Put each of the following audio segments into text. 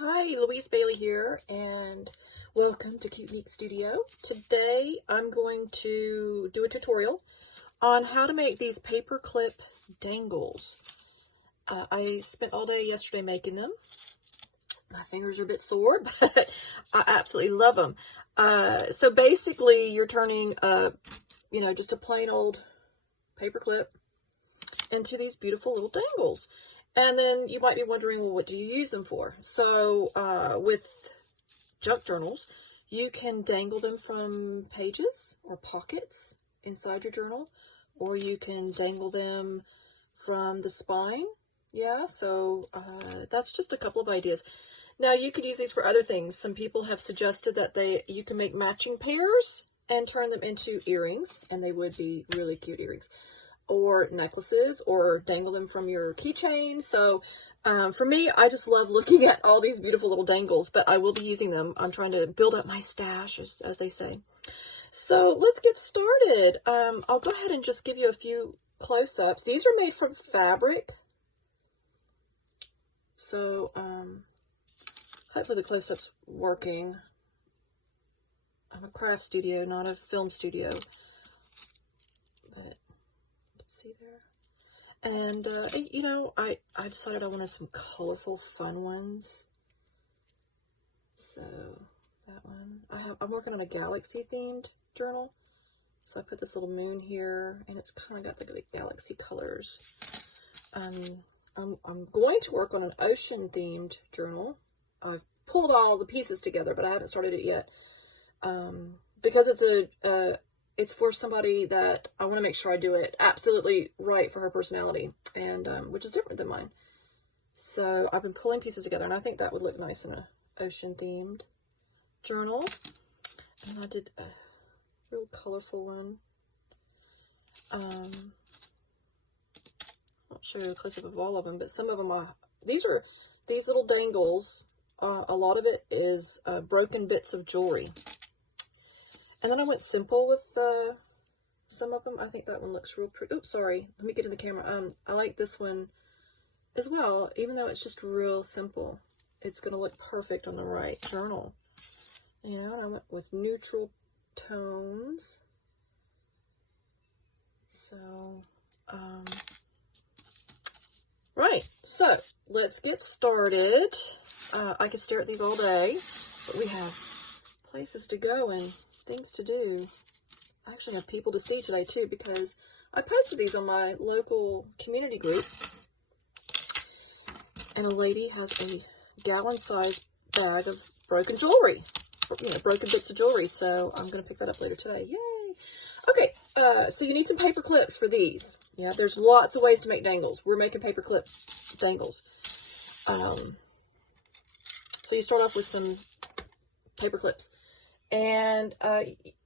Hi, Louise Bailey here, and welcome to Cute Neat Studio. Today I'm going to do a tutorial on how to make these paper clip dangles. I spent all day yesterday making them. My fingers are a bit sore, but I absolutely love them. So basically you're turning just a plain old paper clip into these beautiful little dangles. And then you might be wondering, well, what do you use them for? So with junk journals, you can dangle them from pages or pockets inside your journal, or you can dangle them from the spine. Yeah, so that's just a couple of ideas. Now you could use these for other things. Some people have suggested that you can make matching pairs and turn them into earrings, and they would be really cute earrings, or necklaces, or dangle them from your keychain. So for me, I just love looking at all these beautiful little dangles, but I will be using them. I'm trying to build up my stash, as they say. So let's get started. I'll go ahead and just give you a few close-ups. These are made from fabric. So hopefully the close-up's working. I'm a craft studio, not a film studio. But see there. And I decided I wanted some colorful fun ones, so that one. I'm working on a galaxy themed journal, so I put this little moon here, and it's kind of got the galaxy colors. I'm going to work on an ocean themed journal. I've pulled all the pieces together, but I haven't started it yet, because it's for somebody that I want to make sure I do it absolutely right for her personality, and which is different than mine. So I've been pulling pieces together, and I think that would look nice in a ocean themed journal. And I did a real colorful one. I'll show you a close-up of all of them, but some of them these little dangles. A lot of it is broken bits of jewelry. And then I went simple with some of them. I think that one looks real pretty. Oops, sorry. Let me get in the camera. I like this one as well, even though it's just real simple. It's going to look perfect on the right journal. And I went with neutral tones. So, right. So, let's get started. I could stare at these all day, but we have places to go and things to do. I actually have people to see today too, because I posted these on my local community group, and a lady has a gallon-sized bag of broken jewelry, broken bits of jewelry, so I'm going to pick that up later today. Yay! Okay, so you need some paper clips for these. Yeah, there's lots of ways to make dangles. We're making paper clip dangles. So you start off with some paper clips. And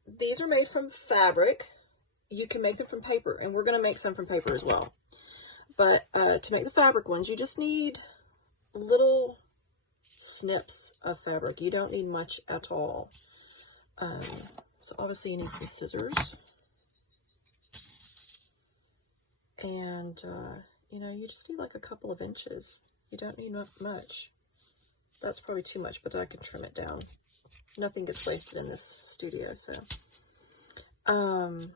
these are made from fabric. You can make them from paper, and we're going to make some from paper as well. But to make the fabric ones, you just need little snips of fabric. You don't need much at all. So obviously you need some scissors. And, you just need like a couple of inches. You don't need much. That's probably too much, but I can trim it down. Nothing gets wasted in this studio, so. And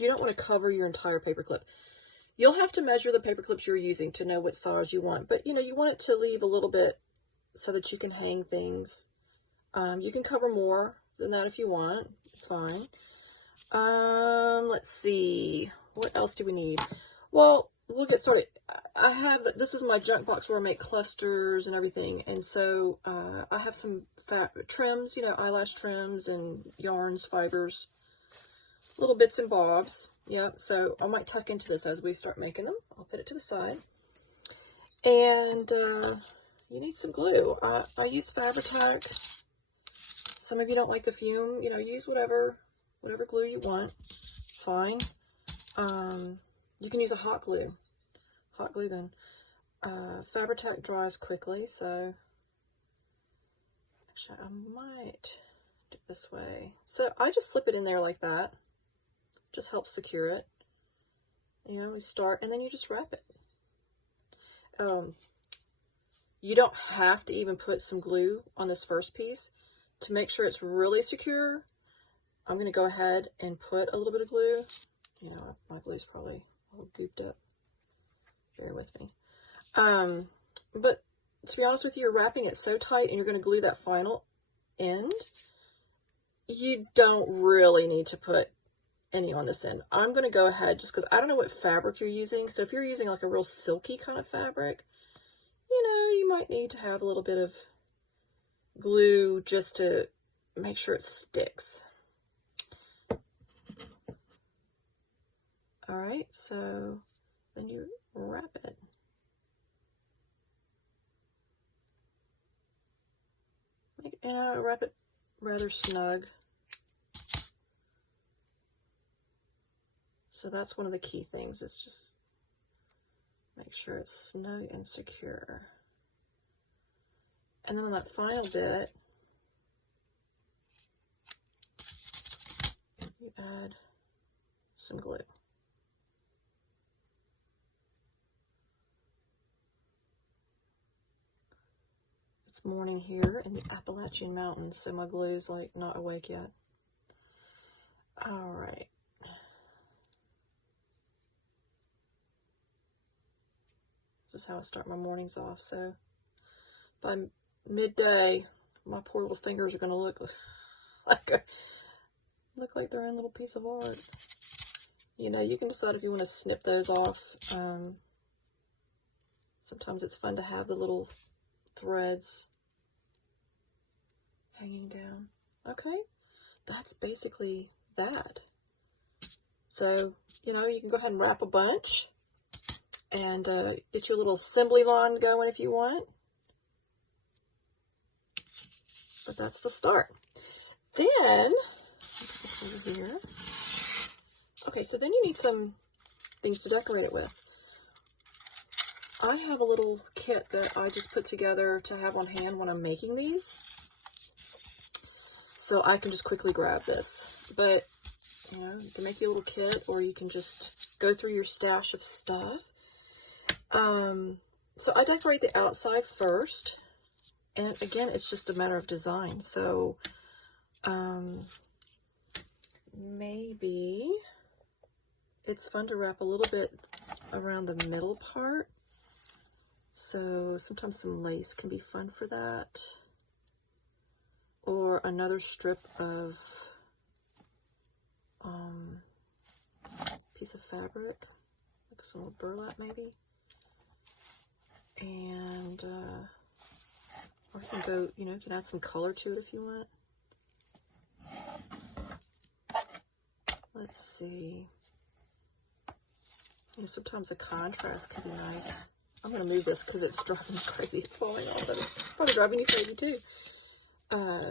you don't want to cover your entire paper clip. You'll have to measure the paper clips you're using to know what size you want, but you want it to leave a little bit so that you can hang things. You can cover more than that if you want. It's fine. Let's see. What else do we need? Well, we'll get started. This is my junk box where I make clusters and everything, and so I have some trims, eyelash trims and yarns, fibers, little bits and bobs. Yeah, so I might tuck into this as we start making them. I'll put it to the side. And you need some glue. I use Fabri-Tac. Some of you don't like the fume. Use whatever glue you want. It's fine. You can use a hot glue gun. Fabri-Tac dries quickly, so actually I might do it this way. So I just slip it in there like that. Just helps secure it. We start, and then you just wrap it. You don't have to even put some glue on this first piece. To make sure it's really secure, I'm going to go ahead and put a little bit of glue. You know, my glue's probably a little gooped up. Bear with me. But to be honest with you, you're wrapping it so tight and you're going to glue that final end. You don't really need to put any on this end. I'm going to go ahead, just because I don't know what fabric you're using. So if you're using like a real silky kind of fabric, you know, you might need to have a little bit of glue just to make sure it sticks. All right, so then you wrap it. And wrap it rather snug. So that's one of the key things, is just make sure it's snug and secure. And then on that final bit, you add some glue. It's morning here in the Appalachian Mountains, so my glue's like not awake yet. All right. This is how I start my mornings off. So by midday, my poor little fingers are going to look like they're in a little piece of art. You know, you can decide if you want to snip those off. Sometimes it's fun to have the little threads hanging down. Okay, that's basically that. So, you know, you can go ahead and wrap a bunch and get your little assembly line going if you want. But that's the start. Then, over here. Okay, so then you need some things to decorate it with. I have a little kit that I just put together to have on hand when I'm making these. So I can just quickly grab this. But, you know, you can make your little kit, or you can just go through your stash of stuff. So I decorate the outside first. And again, it's just a matter of design. So, maybe it's fun to wrap a little bit around the middle part. So sometimes some lace can be fun for that. Or another strip of piece of fabric, like some little burlap maybe. And or you can go, you know, you can add some color to it if you want. Let's see. You know, sometimes a contrast can be nice. I'm going to move this because it's driving me crazy. It's falling off, but it's probably driving you crazy too.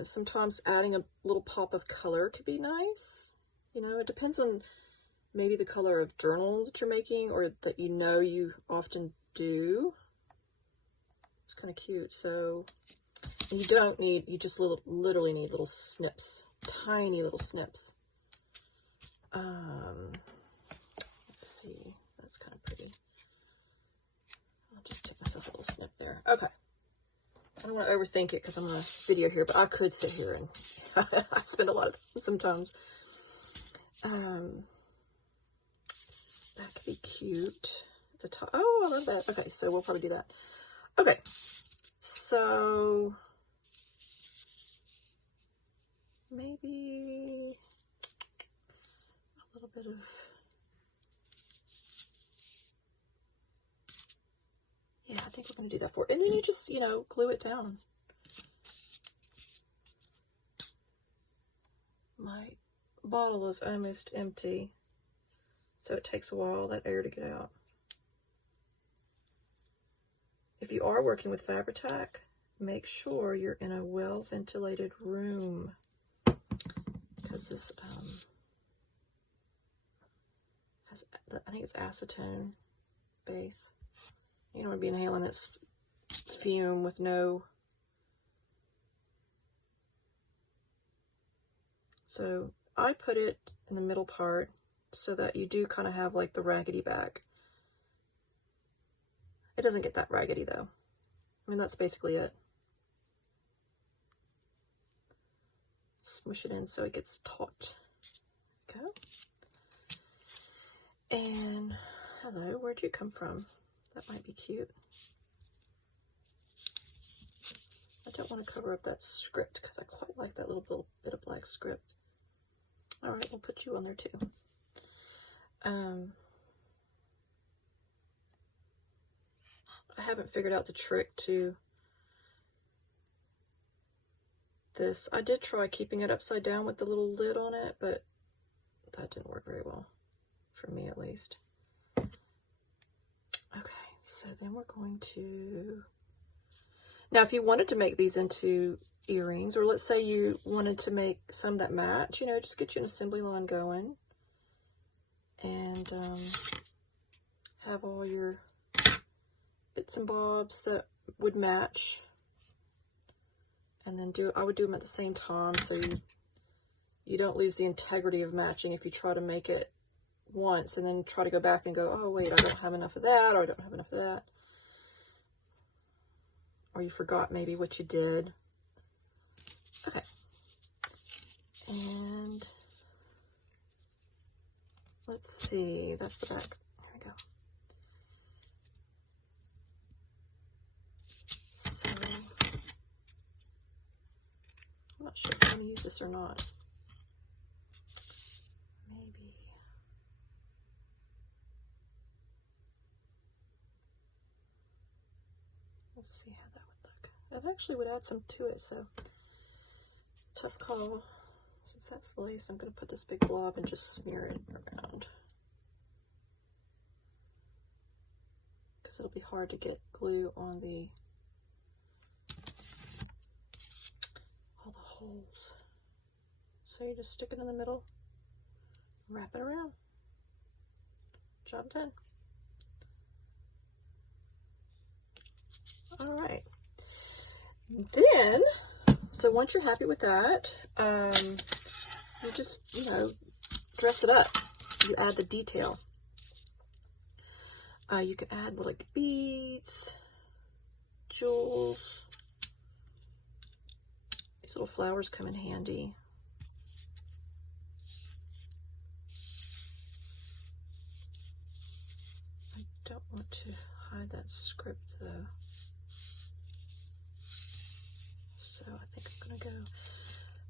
Sometimes adding a little pop of color could be nice. You know, it depends on maybe the color of journal that you're making, or that you know you often do. It's kind of cute. So, and you don't need, you just literally need little snips, tiny little snips. Let's see, that's kind of pretty. I'll just take myself a little snip there. Okay. I don't want to overthink it because I'm on a video here, but I could sit here and I spend a lot of time sometimes. That could be cute. The top. Oh, I love that. Okay, so we'll probably do that. Okay, so maybe a little bit of yeah, I think we're going to do that for it. And then you just, you know, glue it down. My bottle is almost empty, so it takes a while, that air to get out. If you are working with Fabri-Tac, make sure you're in a well-ventilated room, because this has, I think it's acetone base. You don't want to be inhaling this fume with no... So I put it in the middle part so that you do kind of have like the raggedy back. It doesn't get that raggedy though. I mean, that's basically it. Smush it in so it gets taut. Okay. And hello, where'd you come from? That might be cute. I don't want to cover up that script because I quite like that little bit of black script. All right, we'll put you on there too. I haven't figured out the trick to this. I did try keeping it upside down with the little lid on it, but that didn't work very well, for me at least. Okay, so then we're going to... Now, if you wanted to make these into earrings, or let's say you wanted to make some that match, you know, just get you an assembly line going and have all your bits and bobs that would match, and then I would do them at the same time so you don't lose the integrity of matching if you try to make it once and then try to go back and go, oh wait, I don't have enough of that, or I don't have enough of that, or you forgot maybe what you did. Okay, and let's see, that's the back. Here we go. So I'm not sure if I'm going to use this or not. Maybe. Let's see how that would look. It actually would add some to it, so tough call. Since that's lace, I'm going to put this big blob and just smear it around, because it'll be hard to get glue on all the holes. So you just stick it in the middle, wrap it around. Job done. All right. Then, so once you're happy with that, you just, you know, dress it up. You add the detail. You can add like beads, jewels. These little flowers come in handy. I don't want to hide that script though. So I think I'm gonna go.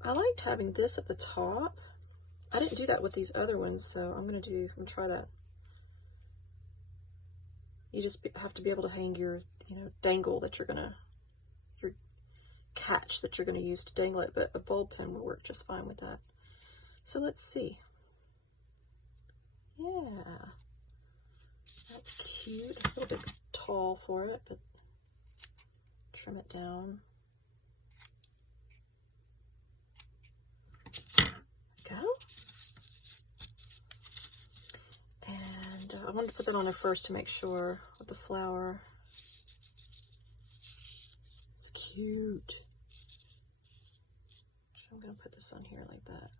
I liked having this at the top. I didn't do that with these other ones, so I'm gonna try that. You just have to be able to hang your, you know, dangle that your catch that you're gonna use to dangle it, but a bulb pen will work just fine with that. So let's see. Yeah, that's cute. A little bit tall for it, but trim it down. Go. And I wanted to put that on there first to make sure with the flower. It's cute. So I'm going to put this on here like that.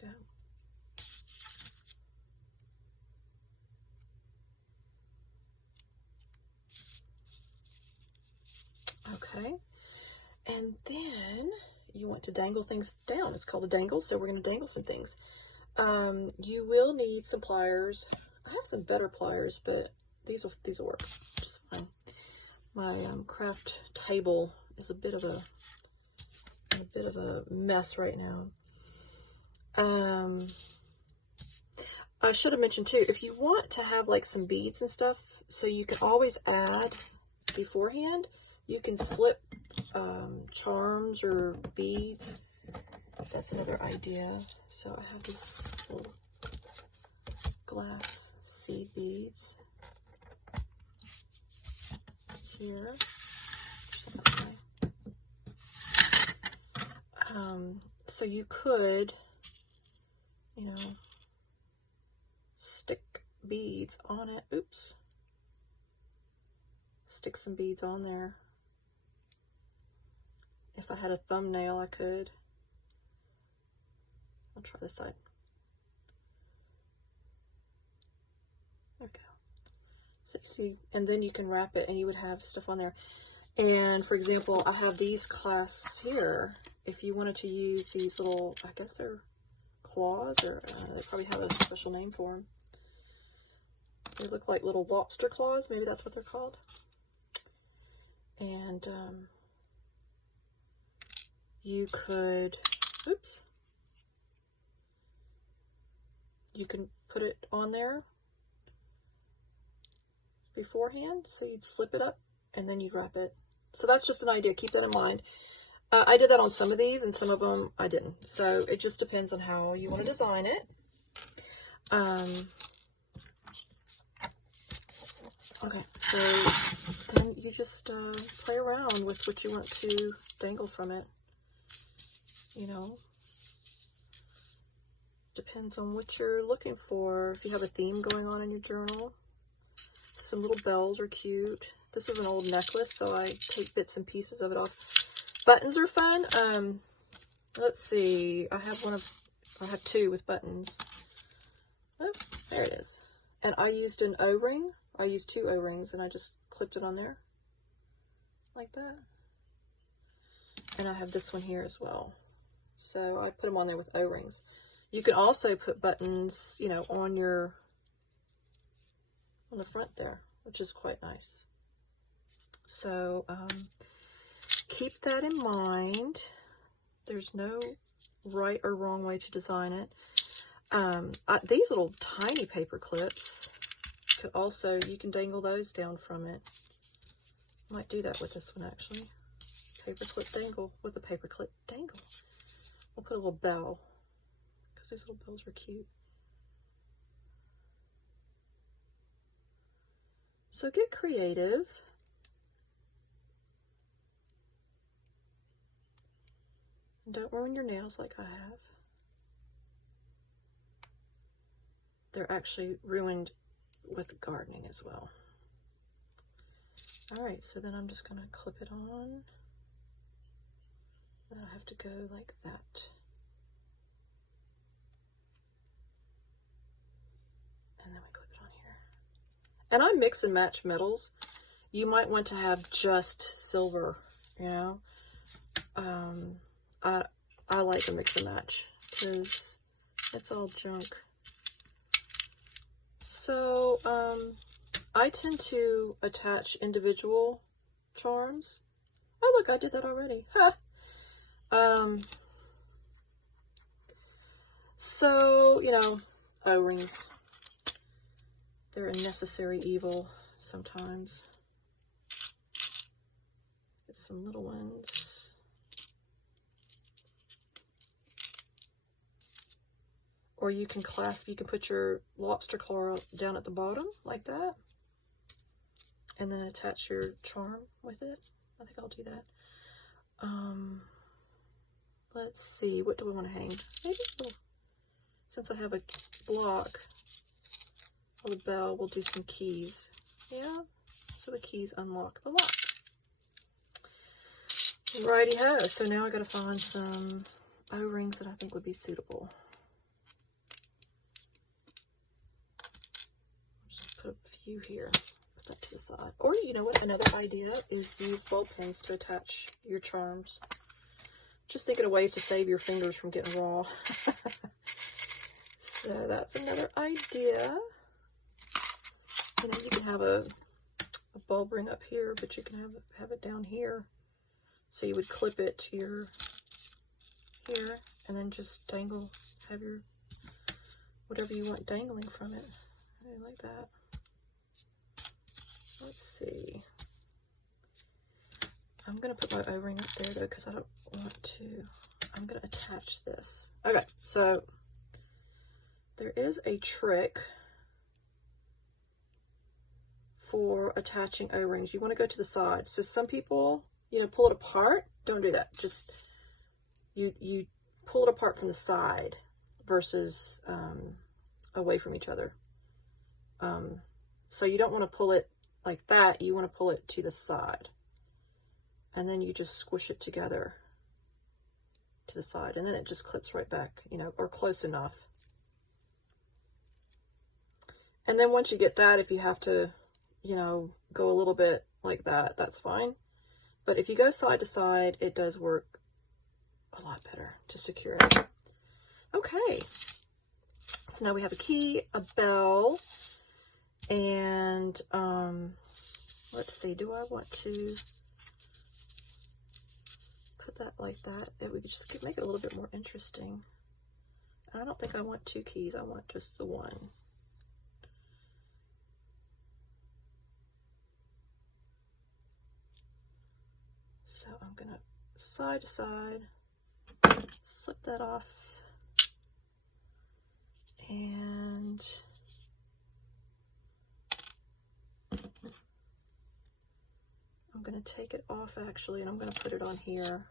Go. Okay, and then you want to dangle things down. It's called a dangle, so we're going to dangle some things. You will need some pliers. I have some better pliers, but these will work just fine. My craft table is a bit of a mess right now. I should have mentioned too, if you want to have like some beads and stuff, so you can always add beforehand, you can slip charms or beads. That's another idea. So I have this little glass seed beads here. So you could, you know, stick beads on it. Oops. Stick some beads on there. If I had a thumbnail, I could. I'll try this side. There we go. So, see, and then you can wrap it and you would have stuff on there. And for example, I have these clasps here. If you wanted to use these little, I guess they're claws, or they probably have a special name for them. They look like little lobster claws, maybe that's what they're called. And you could, oops, you can put it on there beforehand, so you'd slip it up and then you'd wrap it. So that's just an idea, keep that in mind. I did that on some of these and some of them I didn't, so it just depends on how you want to design it. Okay, so then you just play around with what you want to dangle from it. You know, depends on what you're looking for. If you have a theme going on in your journal, some little bells are cute. This is an old necklace, so I take bits and pieces of it off. Buttons are fun. Let's see. I have two with buttons. Oh, there it is. And I used an O-ring. I used 2 O-rings and I just clipped it on there like that. And I have this one here as well. So I put them on there with O-rings. You can also put buttons, you know, on the front there, which is quite nice. So keep that in mind. There's no right or wrong way to design it. These little tiny paper clips could also, you can dangle those down from it. Might do that with this one actually. Paper clip dangle with a paper clip dangle. We'll put a little bell because these little bells are cute. So get creative. And don't ruin your nails like I have. They're actually ruined with gardening as well. Alright, so then I'm just going to clip it on. Then I have to go like that. And then we clip it on here. And I mix and match metals. You might want to have just silver, you know. I like to mix and match because it's all junk. So, I tend to attach individual charms. Oh, look, I did that already. Ha! So, you know, O-rings. They're a necessary evil sometimes. Get some little ones. Or you can clasp, you can put your lobster claw down at the bottom like that. And then attach your charm with it. I think I'll do that. Let's see, what do we want to hang? Maybe since I have a block of a bell, we'll do some keys. Yeah, so the keys unlock the lock. Righty-ho, so now I gotta find some O-rings that I think would be suitable. Put a few here, put that to the side. Or you know what, another idea is use ball pens to attach your charms. Just thinking of ways to save your fingers from getting raw. So that's another idea. You know, you can have a bulb ring up here, but you can have it down here. So you would clip it to your here and then just dangle, have your whatever you want dangling from it. I like that. Let's see. I'm going to put my O-ring up there, though, because I don't want to. I'm going to attach this. Okay, so there is a trick for attaching O-rings. You want to go to the side. So some people, you know, pull it apart. Don't do that. Just, you pull it apart from the side versus away from each other. So you don't want to pull it like that. You want to pull it to the side. And then you just squish it together to the side, and then it just clips right back, you know, or close enough. And then once you get that, if you have to, you know, go a little bit like that, that's fine. But if you go side to side, it does work a lot better to secure it. Okay, so now we have a key, a bell, and let's see, do I want to put that like that? It would just make it a little bit more interesting. I don't think I want 2 keys, I want just the one. So I'm gonna side to side, slip that off, and I'm going to take it off actually, and I'm going to put it on here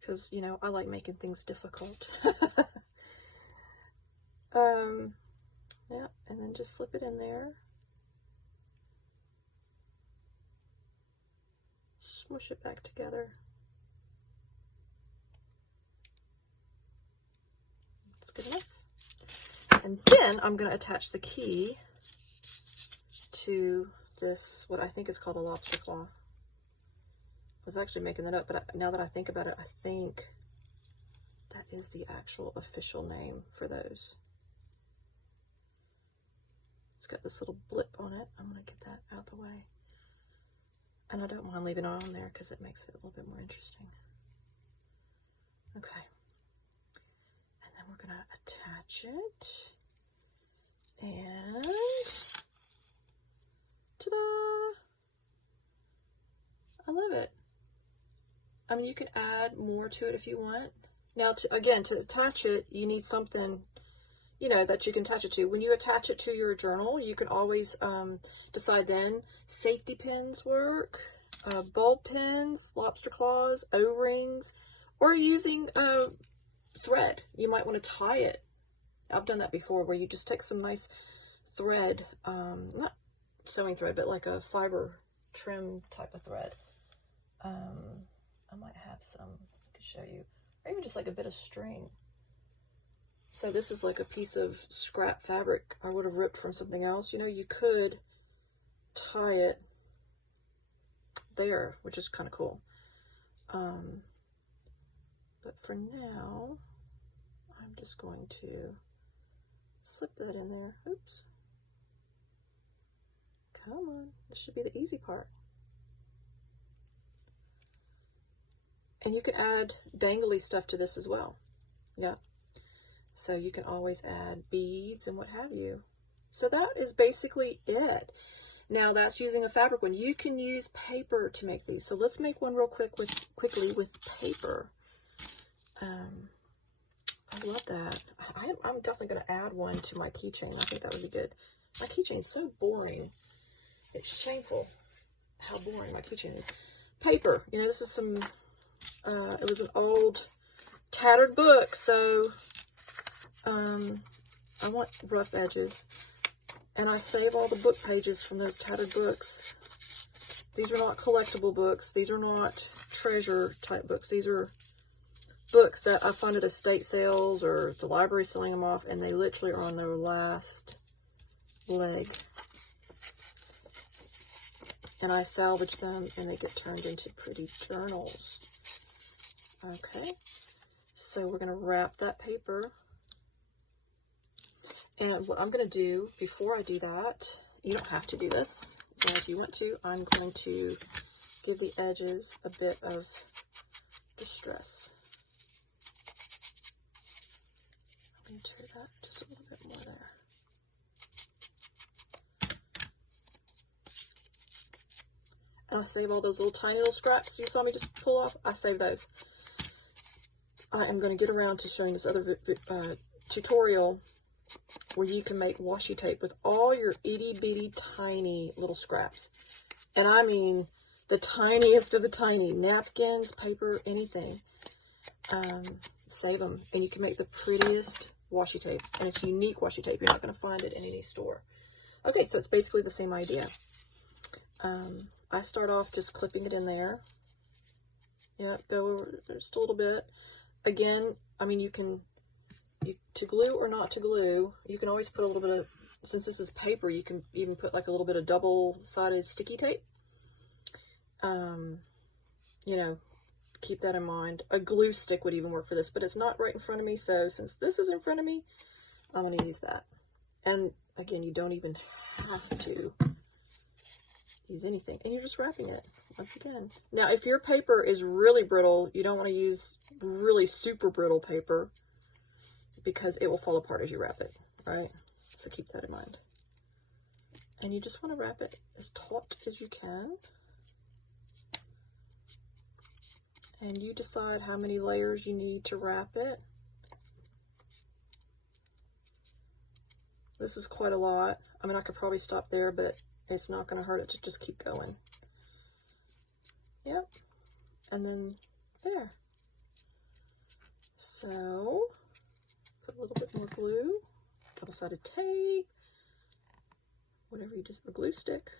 because, you know, I like making things difficult. Yeah, and then just slip it in there, smush it back together. That's good enough. And then I'm going to attach the key to this, what I think is called a lobster claw. I was actually making that up, but now that I think about it, I think that is the actual official name for those. It's got this little blip on it. I'm going to get that out of the way. And I don't mind leaving it on there because it makes it a little bit more interesting. Okay. And then we're going to attach it. And ta-da! I love it. I mean, you can add more to it if you want. Now, again, to attach it, you need something, you know, that you can attach it to. When you attach it to your journal, you can always decide then. Safety pins work, ball pins, lobster claws, O-rings, or using thread. You might want to tie it. I've done that before, where you just take some nice thread, not sewing thread, but like a fiber trim type of thread. I might have some I could show you, or even just like a bit of string. So this is like a piece of scrap fabric I would have ripped from something else. You know, you could tie it there, which is kind of cool. But for now, I'm just going to slip that in there. Oops. Come on, this should be the easy part. And you can add dangly stuff to this as well. Yeah. So you can always add beads and what have you. So that is basically it. Now that's using a fabric one. You can use paper to make these. So let's make one real quickly with paper. I love that. I'm definitely going to add one to my keychain. I think that would be good. My keychain is so boring. It's shameful how boring my keychain is. Paper. You know, this is some, it was an old tattered book, so I want rough edges. And I save all the book pages from those tattered books. These are not collectible books. These are not treasure type books. These are books that I find at estate sales or the library selling them off, and they literally are on their last leg. And I salvage them and they get turned into pretty journals. Okay, so we're going to wrap that paper. And what I'm going to do before I do that, you don't have to do this. So if you want to, I'm going to give the edges a bit of distress. I'm going to tear that just a little bit more there. And I save all those little tiny little scraps you saw me just pull off. I save those. I am going to get around to showing this other tutorial where you can make washi tape with all your itty bitty tiny little scraps. And I mean the tiniest of the tiny. Napkins, paper, anything. Save them. And you can make the prettiest washi tape. And it's unique washi tape. You're not going to find it in any store. Okay, so it's basically the same idea. I start off just clipping it in there. Yeah, go over just a little bit. Again, I mean, to glue or not to glue, you can always put a little bit of, since this is paper, you can even put like a little bit of double-sided sticky tape. You know, keep that in mind. A glue stick would even work for this, but it's not right in front of me, so since this is in front of me, I'm going to use that. And again, you don't even have to use anything, and you're just wrapping it once again. Now, if your paper is really brittle, you don't want to use really super brittle paper because it will fall apart as you wrap it, right? So keep that in mind. And you just want to wrap it as taut as you can. And you decide how many layers you need to wrap it. This is quite a lot. I mean, I could probably stop there, but it's not going to hurt it to just keep going. Yep. And then there. So, put a little bit more glue, double-sided tape, whatever you just, a glue stick.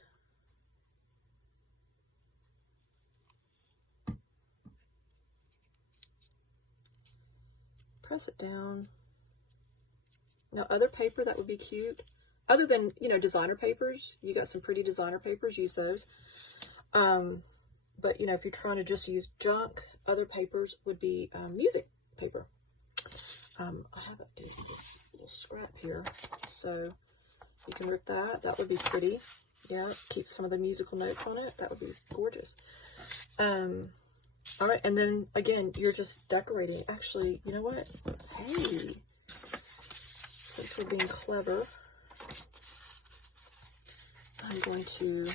Press it down. Now, other paper that would be cute, other than, you know, designer papers, you got some pretty designer papers, use those. But, you know, if you're trying to just use junk, other papers would be music paper. I have this little scrap here, so you can rip that. That would be pretty. Yeah, keep some of the musical notes on it. That would be gorgeous. All right, and then, again, you're just decorating. Actually, you know what? Hey, since we're being clever, I'm going to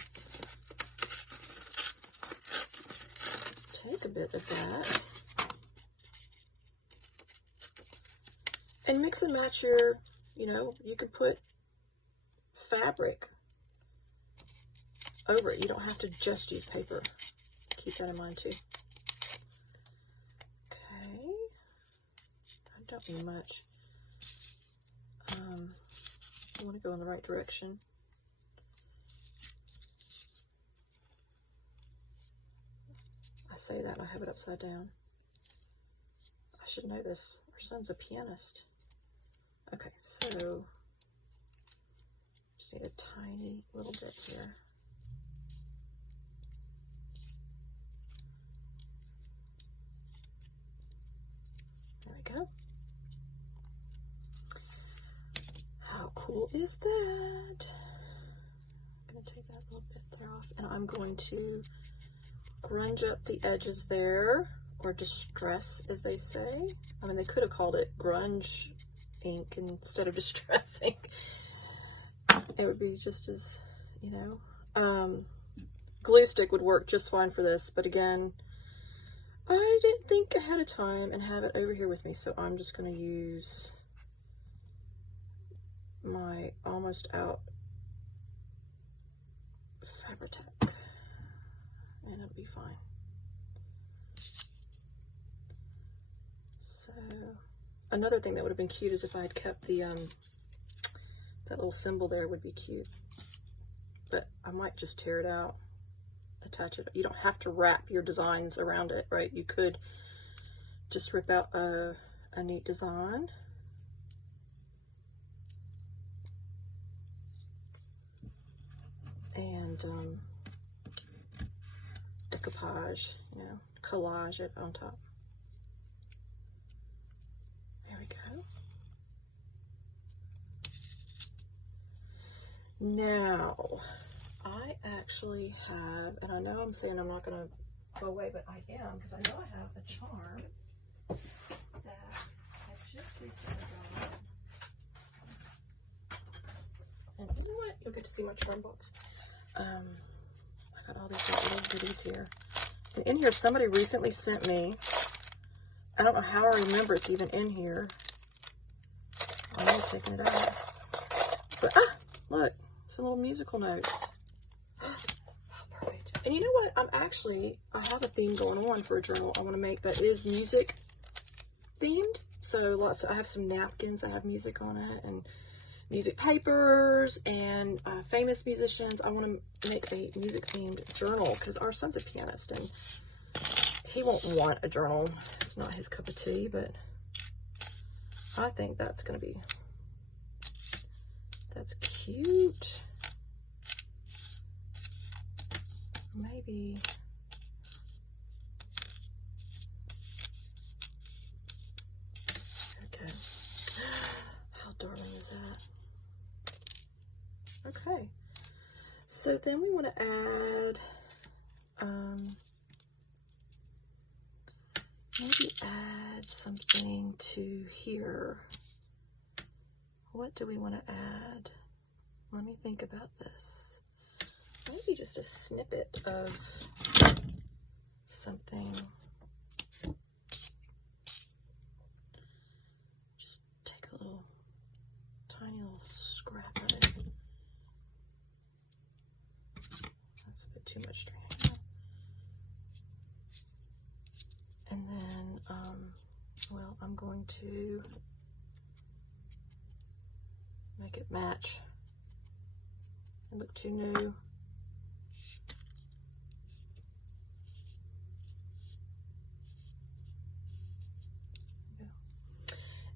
take a bit of that and mix and match your, you know, you could put fabric over it. You don't have to just use paper. Keep that in mind too. Okay, I don't need much. I want to go in the right direction. I say that and I have it upside down. I should know this. Our son's a pianist. Okay, so just need a tiny little bit here. There we go. How cool is that? I'm going to take that little bit there off, and I'm going to grunge up the edges there, or distress, as they say. I mean, they could have called it grunge ink instead of distress ink. It would be just as, you know. Glue stick would work just fine for this, but again, I didn't think ahead of time and have it over here with me, so I'm just going to use my almost out Fabri-Tac, and it'll be fine. So, another thing that would have been cute is if I had kept the, that little symbol there would be cute, but I might just tear it out, attach it. You don't have to wrap your designs around it, right? You could just rip out a neat design. And decoupage, you know, collage it on top. There we go. Now, I actually have, and I know I'm saying I'm not going to go away, but I am, because I know I have a charm that I just recently got. And you know what? You'll get to see my charm box. I got all these little goodies here. And in here, somebody recently sent me, I don't know how I remember it's even in here. I'm not taking it out. But, look, some little musical notes. Oh, perfect. And you know what? I have a theme going on for a journal I want to make that is music themed. So I have some napkins that have music on it, and music papers, and famous musicians. I want to make a music themed journal because our son's a pianist, and he won't want a journal. It's not his cup of tea, but I think that's gonna be, that's cute. Maybe, okay. How darling is that? Okay. So then we want to add, maybe add something to here. What do we want to add? Let me think about this. Maybe just a snippet of something. Just take a little, tiny little scrap of it. That's a bit too much to handle. And then, well, I'm going to make it match and look too new.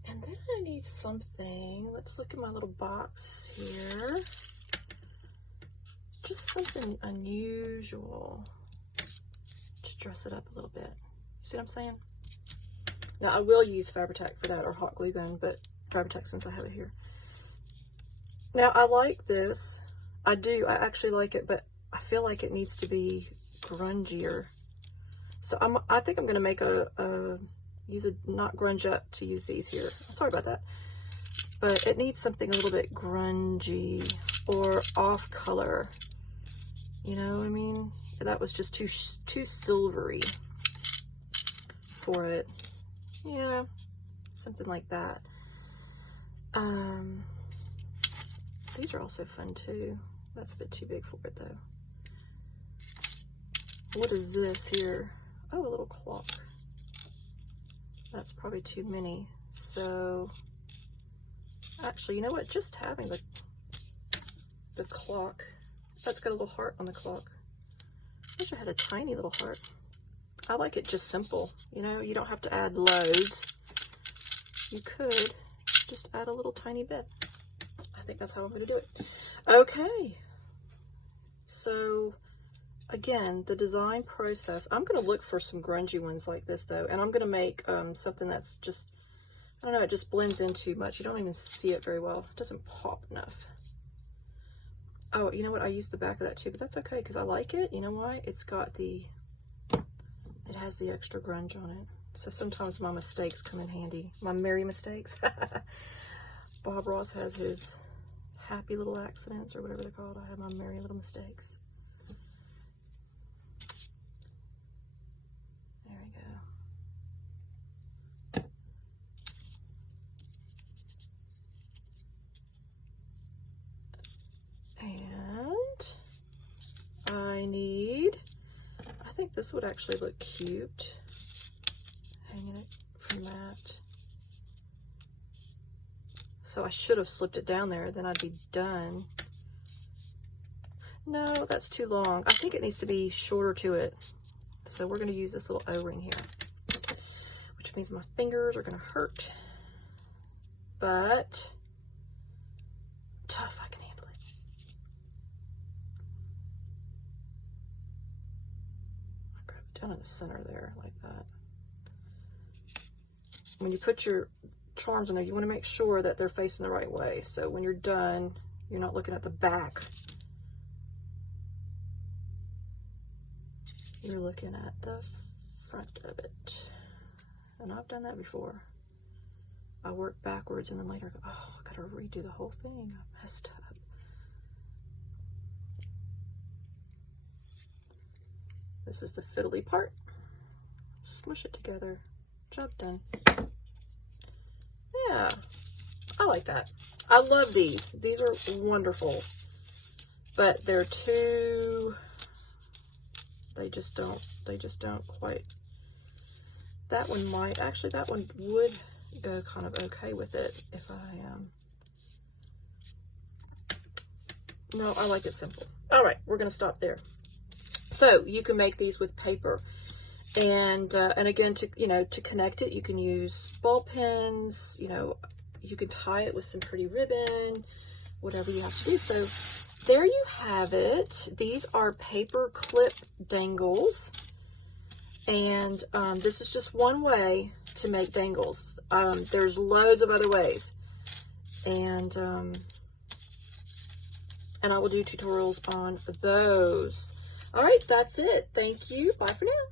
And then I need something. Let's look at my little box here. Just something unusual to dress it up a little bit. See what I'm saying? Now I will use Fabri-Tac for that, or hot glue gun, but Fabri-Tac since I have it here. Now I like this. I do. I actually like it, but I feel like it needs to be grungier. So I think I'm going to make use a not grunge up to use these here. Sorry about that. But it needs something a little bit grungy or off color. You know what I mean? That was just too silvery for it. Yeah, something like that. These are also fun too. That's a bit too big for it though. What is this here? Oh, a little clock. That's probably too many. So actually, you know what? Just having the clock, that's got a little heart on the clock. I wish I had a tiny little heart. I like it just simple. You know, you don't have to add loads. You could just add a little tiny bit. I think that's how I'm going to do it. Okay. So again, the design process, I'm going to look for some grungy ones like this though, and I'm going to make something that's just, I don't know, it just blends in too much. You don't even see it very well. It doesn't pop enough. Oh, you know what? I used the back of that too, but that's okay because I like it. You know why? It's got it has the extra grunge on it. So sometimes my mistakes come in handy. My merry mistakes. Bob Ross has his happy little accidents or whatever they're called. I have my merry little mistakes. There we go. And I think this would actually look cute, hanging it from that. So I should have slipped it down there, then I'd be done. No, that's too long. I think it needs to be shorter to it. So we're going to use this little O-ring here, which means my fingers are going to hurt, but tough, I can handle it. I'll grab it down in the center there like that. When you put your charms in there, you want to make sure that they're facing the right way. So when you're done, you're not looking at the back. You're looking at the front of it. And I've done that before. I work backwards and then later I go, oh, I gotta redo the whole thing. I messed up. This is the fiddly part. Smush it together. Job done. Yeah, I like that. I love these. These are wonderful, but they're too, they just don't quite, that one might, actually that one would go kind of okay with it if I, no, I like it simple. All right, we're going to stop there. So you can make these with paper. And again, to connect it, you can use ball pins, you can tie it with some pretty ribbon, whatever you have to do. So there you have it. These are paper clip dangles. And this is just one way to make dangles. There's loads of other ways. And I will do tutorials on those. All right, that's it. Thank you. Bye for now.